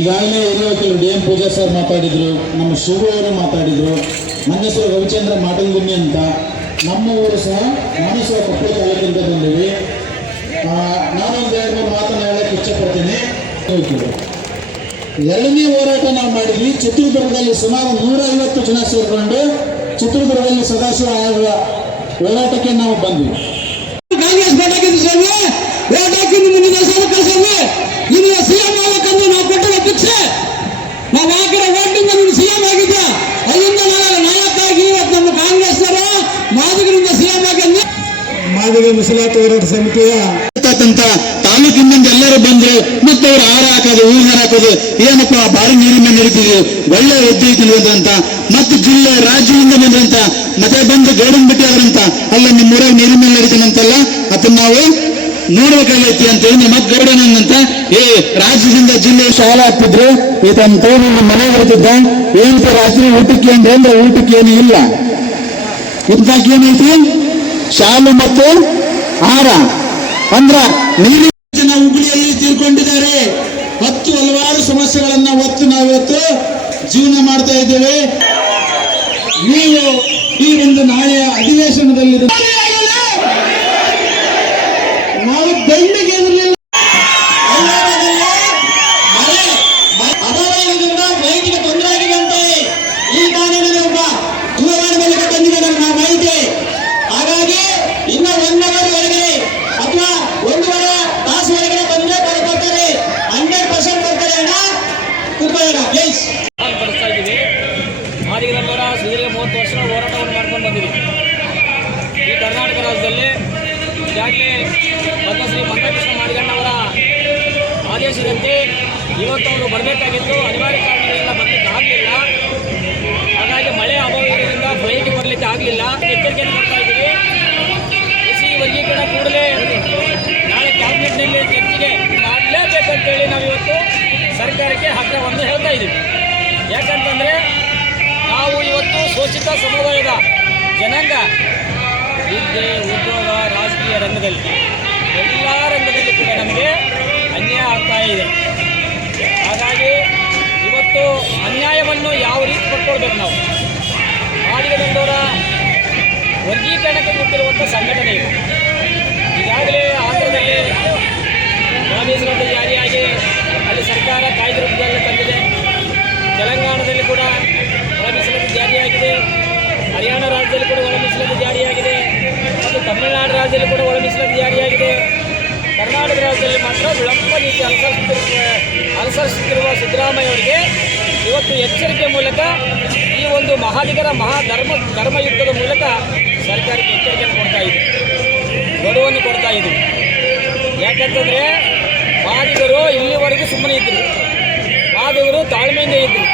ಈಗಾಗಲೇ ಹಿರಿಯ ವಕೀಲರು ಡಿ ಎಂ ಪೂಜಾ ಸರ್ ಮಾತಾಡಿದ್ರು, ನಮ್ಮ ಶಿವು ಅವರು ಮಾತಾಡಿದ್ರು, ನನ್ನ ಹೆಸರು ರವಿಚಂದ್ರ ಮಾಟಲ್ಗುಮ್ಮಿ ಅಂತ. ನಮ್ಮ ಊರು ಸಹ ಮಾನಸ ಕೊಪ್ಪಳ ತಾಲೂಕಿಂದ ಬಂದಿವಿ. ನಾನೊಂದು ಎರಡು ಮೂರು ಮಾತನ್ನು ಹೇಳಕ್ಕೆ ವಕೀಲರು. ಎರಡನೇ ಹೋರಾಟ ನಾವು ಮಾಡಿದ್ವಿ. ಚಿತ್ರದುರ್ಗದಲ್ಲಿ ಸುಮಾರು ನೂರ ಐವತ್ತು ಜನ ಸೇರಿಕೊಂಡು ಚಿತ್ರದುರ್ಗದಲ್ಲಿ ಸದಾಶಿವ ಆಯೋಗ ಹೋರಾಟಕ್ಕೆ ನಾವು ಬಂದ್ವಿ. ಓಟಿಂದ ನೀವು ಸಿಎಂ ಆಗಿದ್ದ ಅಲ್ಲಿಂದ ನಾಳೆ ನಾಯಕಾಗಿ ಇವತ್ತು ನಮ್ಮ ಕಾಂಗ್ರೆಸ್ನವರು ಮಾದಿಗರಿಂದ ಸಿಎಂ ಆಗಂದ್ರೆ ಮಾದಿಗ ಮೀಸಲಾತಿ ಹೋರಾಟ ಸಮಿತಿಯ ತಾಲೂಕಿನಿಂದ ಎಲ್ಲರೂ ಬಂದ್ರು ಮತ್ತೆ ಅವ್ರು ಹಾರ ಹಾಕೋದು ಹೂ ಹಾರ ಹಾಕೋದು ಏನಪ್ಪ ಬಾರಿ ನೀರಿನ ನಡೀತಿದೆ ಒಳ್ಳೆ ಐತಿಲ್ವ ಅಂತ ಮತ್ತೆ ಜಿಲ್ಲೆ ರಾಜ್ಯದಿಂದ ಬಂದ್ರಂತ ಮತ್ತೆ ಬಂದು ಗೌಡನ್ ಬಿಟ್ಟಿ ಅವರಂತ ಅಲ್ಲ ನಿಮ್ಮೂರಾಗ ನೀರಿನ ಮೇಲೆ ನಡೀತಾನಂತಲ್ಲ ಅದನ್ನ ನಾವು ನೋಡ್ಬೇಕಾಗೈತಿ ಅಂತ ಹೇಳಿ ಮತ್ತೆ ಗೌಡನಂತ ಏ, ರಾಜ್ಯದಿಂದ ಜಿಲ್ಲೆ ಸಾಲ ಹಾಕ್ತಿದ್ರು ಈತನ ನಿಮ್ಮ ಮನೆ ಬರ್ತಿದ್ದ, ಏನಂತ ರಾತ್ರಿ ಊಟಕ್ಕೆ ಅಂತ ಅಂದ್ರೆ ಊಟಕ್ಕೆ ಏನು ಇಲ್ಲ. ಇಂತಾಗ ಏನೈತಿ? ಶಾಲು ಮತ್ತು ಆಹಾರ ಅಂದ್ರ ನೀರಿನ ಜನ ಹುಬ್ಬಳ್ಳಿಯಲ್ಲಿ ತೀರ್ಕೊಂಡಿದ್ದಾರೆ. ಹತ್ತು ಹಲವಾರು ಸಮಸ್ಯೆಗಳನ್ನ ಒತ್ತು ನಾವತ್ತು ಜೀವನ ಮಾಡ್ತಾ ಇದ್ದೇವೆ. ನೀವು ಈ ಒಂದು ನಾಳೆಯ ಅಧಿವೇಶನದಲ್ಲಿ ನಾವು ಬೆಳ್ಳಿಗೆ ಈಗಾಗಲೇ ಶ್ರೀ ಮಂದಕೃಷ್ಣ ಮಾಡಿಗಣ್ಣವರ ಆದೇಶದಂತೆ ಇವತ್ತು ಅವರು ಬರಬೇಕಾಗಿತ್ತು. ಅನಿವಾರ್ಯ ಕಾರಣಗಳಿಂದ ಬರಲಿಕ್ಕೆ ಆಗಲಿಲ್ಲ. ಹಾಗಾಗಿ ಮಳೆ ಅಭಾವ ಇರೋದ್ರಿಂದ ಬರಲಿಕ್ಕೆ ಆಗಲಿಲ್ಲ. ಎಚ್ಚರಿಕೆ ಮಾಡ್ತಾ ಇದ್ದೀವಿ. ಎಸಿ ವರ್ಗೀಕರಣ ಕೂಡಲೇ ನಾಳೆ ಕ್ಯಾಬಿನೆಟ್ನಲ್ಲಿ ಚರ್ಚೆಗೆ ಮಾಡಲೇಬೇಕಂತೇಳಿ ನಾವು ಇವತ್ತು ಸರ್ಕಾರಕ್ಕೆ ಹಕ್ಕವನ್ನು ಹೇಳ್ತಾ ಇದ್ದೀವಿ. ಯಾಕಂತಂದರೆ ನಾವು ಇವತ್ತು ಶೋಷಿತ ಸಮುದಾಯದ ಜನಾಂಗ ವಿದ್ಯೆ, ಉದ್ಯೋಗ, ರಾಜಕೀಯ ರಂಗದಲ್ಲಿ. ಎಲ್ಲ ರಂಗದಲ್ಲಿ ಕೂಡ ನಮಗೆ ಅನ್ಯಾಯ ಆಗ್ತಾ ಇದೆ. ಹಾಗಾಗಿ ಇವತ್ತು ಅನ್ಯಾಯವನ್ನು ಯಾವ ರೀತಿ ಪಡ್ಕೊಳ್ಬೇಕು ನಾವು? ಮಾದಿಗದವರ ವರ್ಗೀಕರಣಕ್ಕೆ ಕೊಟ್ಟಿರುವಂಥ ಸಂಘಟನೆ ಇದು. ಈಗಾಗಲೇ ಆಂಧ್ರದಲ್ಲಿ ರಾಮೇಶ್ವರದ ಜಾರಿಯಾಗಿ ಅಲ್ಲಿ ಸರ್ಕಾರ ಕಾಯ್ದೆ ರೂಪದಲ್ಲಿ ತಂದಿದೆ. ತೆಲಂಗಾಣದಲ್ಲಿ ಕೂಡ ಒಳ ಜಾರಿಯಾಗಿದೆ. ಹರಿಯಾಣ ರಾಜ್ಯದಲ್ಲಿ ಕೂಡ ಒಳ ಜಾರಿಯಾಗಿದೆ. ರಾಜ್ಯದಲ್ಲಿ ಮಾತ್ರ ವಿಳಂಬ ನೀತಿ ಅನುಸರಿಸುತ್ತಿರುವ ಅನುಸರಿಸುತ್ತಿರುವ ಸಿದ್ದರಾಮಯ್ಯ ಅವರಿಗೆ ಇವತ್ತು ಎಚ್ಚರಿಕೆ ಮೂಲಕ ಈ ಒಂದು ಮಹಾದಿಗರ ಮಹಾಧರ್ಮ ಧರ್ಮಯುದ್ಧದ ಮೂಲಕ ಸರ್ಕಾರಕ್ಕೆ ಎಚ್ಚರಿಕೆಯನ್ನು ಕೊಡ್ತಾ ಇದೆ. ಗಡುವನ್ನು ಕೊಡ್ತಾ ಇದ್ದೀವಿ ಯಾಕಂತಂದರೆ ಮಾದಿಗರು ಇಲ್ಲಿವರೆಗೂ ಸುಮ್ಮನೆ ಇದ್ದರು ಮಾದಿಗರು ತಾಳ್ಮೆಯಿಂದ ಇದ್ದರು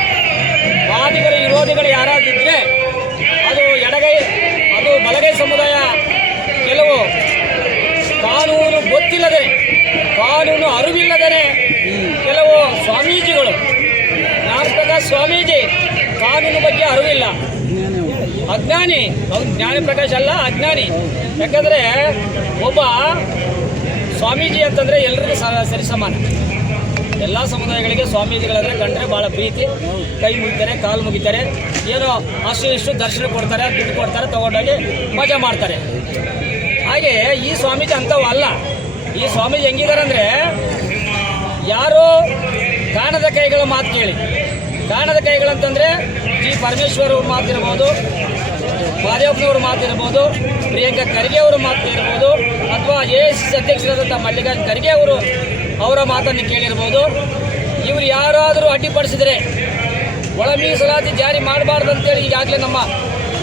ಮಾದಿಗರ ವಿರೋಧಿಗಳು ಯಾರಾದಿದ್ದರೆ ಅದು ಎಡಗೈ ಅದು ಬಲಗೈ ಸಮುದಾಯ ಕೆಲವು ಕಾನೂನು ಗೊತ್ತಿಲ್ಲದೆ, ಕಾನೂನು ಅರಿವಿಲ್ಲದೇ ಕೆಲವು ಸ್ವಾಮೀಜಿಗಳು ಜ್ಞಾನಪ್ರಕಾಶ್ ಸ್ವಾಮೀಜಿ ಕಾನೂನು ಬಗ್ಗೆ ಅರಿವಿಲ್ಲ. ಅಜ್ಞಾನಿ ಅವ್ನು ಜ್ಞಾನಪ್ರಕಾಶ್ ಅಲ್ಲ, ಅಜ್ಞಾನಿ. ಯಾಕಂದರೆ ಒಬ್ಬ ಸ್ವಾಮೀಜಿ ಅಂತಂದರೆ ಎಲ್ಲರಿಗೂ ಸರಿ ಸಮಾನ. ಎಲ್ಲ ಸಮುದಾಯಗಳಿಗೆ ಸ್ವಾಮೀಜಿಗಳಂದರೆ ಕಂಡ್ರೆ ಭಾಳ ಪ್ರೀತಿ. ಕೈ ಮುಗಿತಾರೆ, ಕಾಲು ಮುಗಿತಾರೆ. ಏನೋ ಅಷ್ಟು ಇಷ್ಟು ದರ್ಶನ ಕೊಡ್ತಾರೆ, ದುಡ್ಡು ಕೊಡ್ತಾರೆ, ತೊಗೊಂಡೋಗಿ ಮಜಾ ಮಾಡ್ತಾರೆ. ಹಾಗೆ ಈ ಸ್ವಾಮೀಜಿ ಅಂತವಲ್ಲ ಈ ಸ್ವಾಮೀಜಿ ಹೆಂಗಿದ್ದಾರೆ ಅಂದರೆ ಯಾರು ಕಾಣದ ಕೈಗಳ ಮಾತು ಕೇಳಿ. ಕಾಣದ ಕೈಗಳಂತಂದರೆ ಜಿ ಪರಮೇಶ್ವರ್ ಅವ್ರ ಮಾತಿರ್ಬೋದು ಮಾದೇವಪ್ಪನವ್ರ ಮಾತಿರ್ಬೋದು ಪ್ರಿಯಾಂಕಾ ಖರ್ಗೆ ಅವರ ಮಾತು ಇರ್ಬೋದು, ಅಥವಾ ಎ ಎಸ್ ಅಧ್ಯಕ್ಷರಾದಂಥ ಮಲ್ಲಿಕಾರ್ಜುನ್ ಖರ್ಗೆ ಅವರು ಅವರ ಮಾತನ್ನು ಕೇಳಿರ್ಬೋದು. ಇವರು ಯಾರಾದರೂ ಅಡ್ಡಿಪಡಿಸಿದರೆ ಒಳ ಮೀಸಲಾತಿ ಜಾರಿ ಮಾಡಬಾರ್ದು ಅಂತೇಳಿ ಈಗಾಗಲೇ ನಮ್ಮ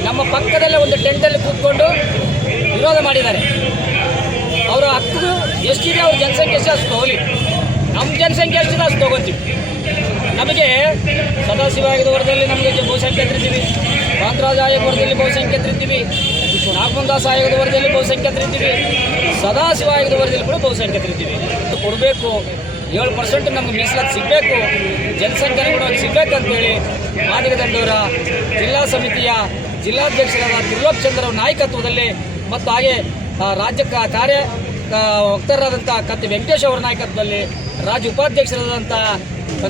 ನಮ್ಮ ಪಕ್ಕದಲ್ಲೇ ಒಂದು ಟೆಂಟಲ್ಲಿ ಕೂತ್ಕೊಂಡು ವಿರೋಧ ಮಾಡಿದ್ದಾರೆ. ಅವರ ಹಕ್ಕು ಎಷ್ಟಿದೆ ಅವ್ರ ಜನಸಂಖ್ಯೆ ಎಷ್ಟು ಅಷ್ಟು ತಗೊಳ್ಳಿ. ನಮ್ಮ ಜನಸಂಖ್ಯೆ ಎಷ್ಟಿದೆ ಅಷ್ಟು ತಗೋತೀವಿ ನಮಗೆ ಸದಾಶಿವ ಆಯೋಗದವರದಲ್ಲಿ ನಮಗೆ ಬಹುಸಂಖ್ಯಾತರಿದ್ದೀವಿ ಕಾಂತರಾಜ ಆಯೋಗ ವರದಿಯಲ್ಲಿ ಬಹುಸಂಖ್ಯಾತರಿದ್ದೀವಿ ನಾಗಮಂದಾಸ್ ಆಯೋಗದ ಬಹುಸಂಖ್ಯೆ ಬಹುಸಂಖ್ಯಾತರಿದ್ದೀವಿ ಸದಾಶಿವ ಆಯೋಗದ ಕೂಡ ಕೂಡ ಬಹುಸಂಖ್ಯಾತರಿದ್ದೀವಿ ಅದು ಕೊಡಬೇಕು. ಏಳು ಪರ್ಸೆಂಟ್ ನಮ್ಗೆ ಮೀಸಲಾತಿ ಸಿಗಬೇಕು. ಜನಸಂಖ್ಯೆ ಕೂಡ ಸಿಗಬೇಕಂತೇಳಿ ಮಾದಿಗ ದಂಡೂರ ಜಿಲ್ಲಾ ಸಮಿತಿಯ ಜಿಲ್ಲಾಧ್ಯಕ್ಷರಾದ ತ್ರಿಲೋಕ್ ಚಂದ್ರ ನಾಯಕತ್ವದಲ್ಲಿ ಮತ್ತು ಹಾಗೆ ರಾಜ್ಯ ಕಾರ್ಯ ವಕ್ತರಾದಂಥ ಕತ್ತಿ ವೆಂಕಟೇಶ್ ಅವರ ನಾಯಕತ್ವದಲ್ಲಿ ರಾಜ್ಯ ಉಪಾಧ್ಯಕ್ಷರಾದಂಥ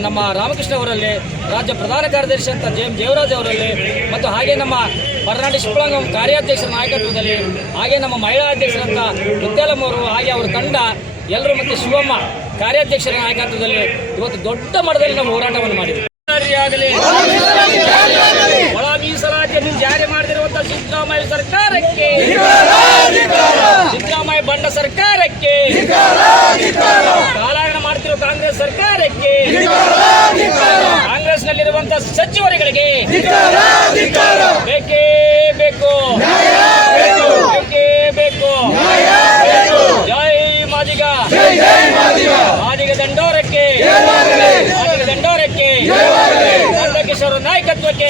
ನಮ್ಮ ರಾಮಕೃಷ್ಣ ಅವರಲ್ಲಿ, ರಾಜ್ಯ ಪ್ರಧಾನ ಕಾರ್ಯದರ್ಶಿ ಅಂತ ಜೆ ಎಂ ದೇವರಾಜ್ ಅವರಲ್ಲಿ, ಮತ್ತು ಹಾಗೆ ನಮ್ಮ ಕರ್ನಾಟಕ ಶಿವಳಂಗ ಕಾರ್ಯಾಧ್ಯಕ್ಷರ ನಾಯಕತ್ವದಲ್ಲಿ, ಹಾಗೆ ನಮ್ಮ ಮಹಿಳಾ ಅಧ್ಯಕ್ಷರಂತ ಮುತ್ಯಾಲಮ್ಮ ಅವರು, ಹಾಗೆ ಅವರ ತಂಡ ಎಲ್ಲರೂ ಮತ್ತು ಶಿವಮ್ಮ ಕಾರ್ಯಾಧ್ಯಕ್ಷರ ನಾಯಕತ್ವದಲ್ಲಿ ಇವತ್ತು ದೊಡ್ಡ ಮಟ್ಟದಲ್ಲಿ ನಾವು ಹೋರಾಟವನ್ನು ಮಾಡಿದ್ವಿ. ಮೀಸಲಾತಿಯನ್ನು ಜಾರಿ ಮಾಡಿರುವಂತಹ ಸಿದ್ದರಾಮಯ್ಯ ಸರ್ಕಾರಕ್ಕೆ. ಸಿದ್ದರಾಮಯ್ಯ ಬಂಡ ಸರ್ಕಾರಕ್ಕೆ. ಕಾಲಾಯಣ ಮಾಡ್ತಿರುವ ಕಾಂಗ್ರೆಸ್ ಸರ್ಕಾರಕ್ಕೆ. ಕಾಂಗ್ರೆಸ್ನಲ್ಲಿರುವಂತಹ ಸಚಿವರುಗಳಿಗೆ. ಬೇಕೇ ಬೇಕು. ಬೇಕೇ ಬೇಕು. ಜೈ ಮಾದಿಗ. ಮಾದಿಗ ದಂಡೋರಕ್ಕೆ. ದಂಡೋರಕ್ಕೆ. ನಂದಕಿಶೋರ ನಾಯಕತ್ವಕ್ಕೆ.